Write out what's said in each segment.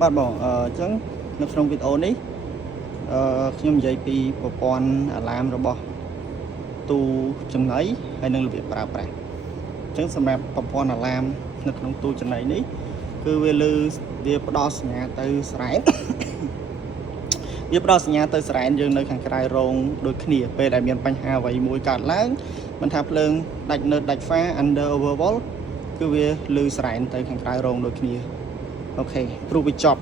បាទបងចឹងនៅក្នុងវីដេអូនេះខ្ញុំនិយាយពីប្រព័ន្ធអាឡាមរបស់ទូចំណីហើយនឹងរបៀបប្រើប្រាស់ចឹងសម្រាប់ប្រព័ន្ធអាឡាមនៅក្នុងទូចំណីនេះគឺវាផ្ដល់សញ្ញាទៅស្រែនវាផ្ដល់សញ្ញាទៅស្រែនយើងនៅខាងក្រៅរោងដូចគ្នាពេលដែលមានបញ្ហាអ្វីមួយកើតឡើងមិនថាភ្លើងដាច់ដាច់ fire under overvolt គឺវាលឺស្រែនទៅខាងក្រៅរោងដូចគ្នាអូខេព្រោះវាចប់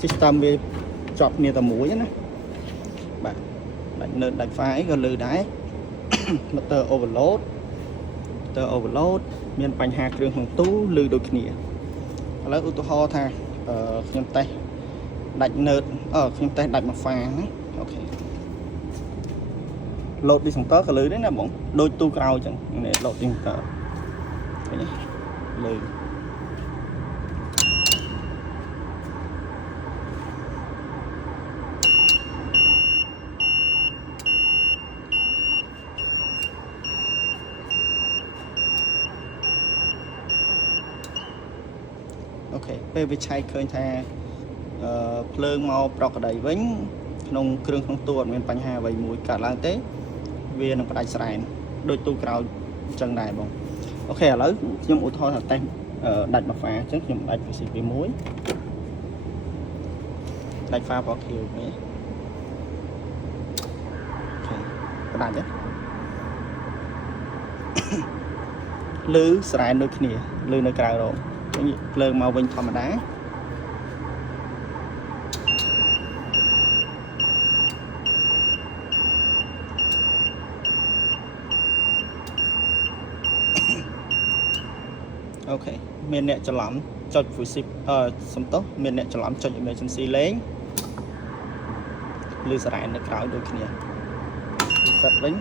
system វាជាប់គ្នាតែមួយណាបាទដាច់ fire អីក៏លឺដែរ motor overload មានបញ្ហាគ្រឿងក្នុងទូលឺដូចគ្នាឥឡូវឧទាហរណ៍ថាខ្ញុំតេស្តដាច់ខ្ញុំតេស្តដាច់មួយហ្វាណាអូខេ load disjunction ក៏លឺដែរណាបងដូចទូក្រោយអញ្ចឹងនេះ load disjunction ឃើញទេលឺអូខេពេលវាឆែកឃើញថាភ្លើងមកប្រកក្តីវិញក្នុងគ្រឿងក្នុងទូអត់មានបញ្ហាអ្វីមួយកើតឡើងទេវានឹងផ្ដាច់ស្រែនដូចទូក្រោយអញ្ចឹងដែរបងអូខេឥឡូវខ្ញុំឧទាហរណ៍ថាតេស្តដាច់មួយហ្វាអញ្ចឹងខ្ញុំដាច់ PCB មួយដាច់ហ្វាពណ៌ខៀវនេះអូខេផ្ដាច់ទេលឺស្រែនដូចគ្នាលឺនៅក្រៅរោងភ្លើងមកវិញធម្មតាអូខេមានអ្នកច្រឡំចុច full សំទោសមានអ្នកច្រឡំចុច emergency លេងឬសារ៉ែននៅក្រៅដូចគ្នាសិតវិញ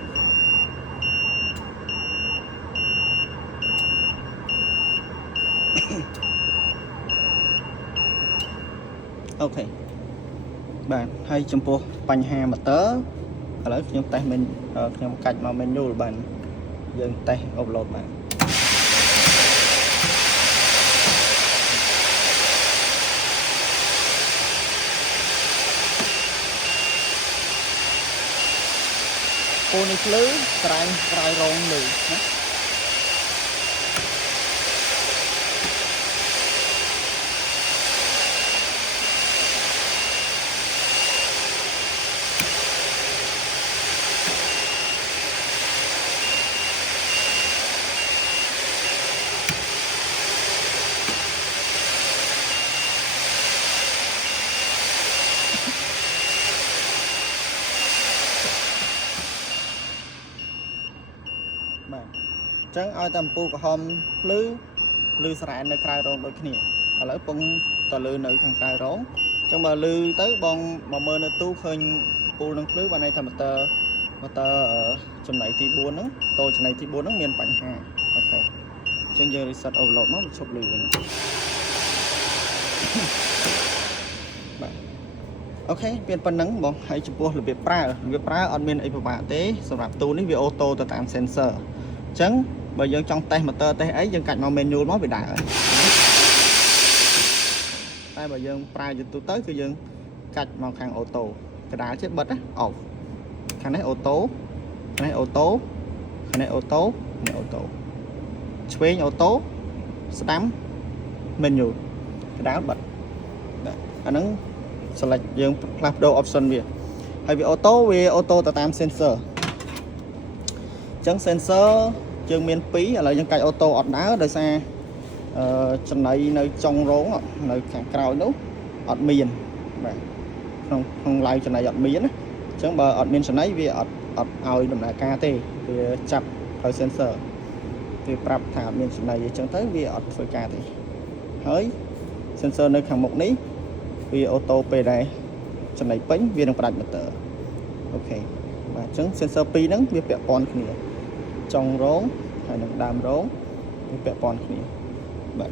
អូខេបាទហើយចំពោះបញ្ហា motor ឥឡូវខ្ញុំតេស្តខ្ញុំកាច់មក manual បានយើងតេស្ត overload បានពូនេះភ្លឺស្រែងក្រៅរោងលឺណាបាទអញ្ចឹងឲ្យតែអំពូលក្រហមភ្លឺលឺស្រែននៅក្រៅរោងដូចគ្នាឥឡូវពងតលឺនៅខាងក្រៅរោងអញ្ចឹងបើលឺទៅបងមកមើលនៅទូឃើញពូលនឹងភ្លឺបានន័យថា motor ចំណៃទី4ហ្នឹងតូចំណៃទី4ហ្នឹងមានបញ្ហាអូខេអញ្ចឹងយើង reset overload មកវាឈប់លឺវិញបាទអូខេមានប៉ុណ្ណឹងបងហើយចំពោះរបៀបប្រើអត់មានអីពិបាកទេសម្រាប់ទូនេះវាអូតូទៅតាម sensor អញ្ចឹងបើយើងចង់តេស្ត motor តេស្តអីយើងកាច់មក manual មកវាដើរហើយតែបើយើងប្រើជាទូទៅគឺយើងកាច់មកខាងអូតូកដាលជាបិទណា off ខាងនេះអូតូខាងនេះអូតូខាងនេះអូតូនេះអូតូឆ្វេងអូតូស្ដាំ manual កដាលបិទអាហ្នឹង select យើងផ្លាស់ប្ដូរ option វាហើយវាអូតូទៅតាម sensor អញ្ចឹង sensor យើងមាន2ឥឡូវយើងកាច់អូតូអត់ដើរដោយសារចំណៃនៅចុងរោងនៅខាងក្រោយនោះអត់មានបាទក្នុងឡាយចំណៃអត់មានណាអញ្ចឹងបើអត់មានចំណៃវាអត់ឲ្យដំណើរការទេវាចាប់ហើយ sensor វាប្រាប់ថាអត់មានចំណៃអញ្ចឹងទៅវាអត់ធ្វើការទេហើយ sensor នៅខាងមុខនេះវាអូតូពេលដែរចំណៃពេញវានឹងផ្ដាច់ motor អូខេបាទអញ្ចឹង sensor 2ហ្នឹងវាពាក់ព័ន្ធគ្នាចុងរោងហើយនឹងដើមរោងវាពាក់ព័ន្ធគ្នាបាទ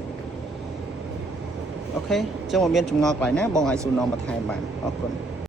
អូខេអញ្ចឹងមកមានចម្ងល់កន្លែងណាបងអាចសួរនាំបន្ថែមបានអរគុណ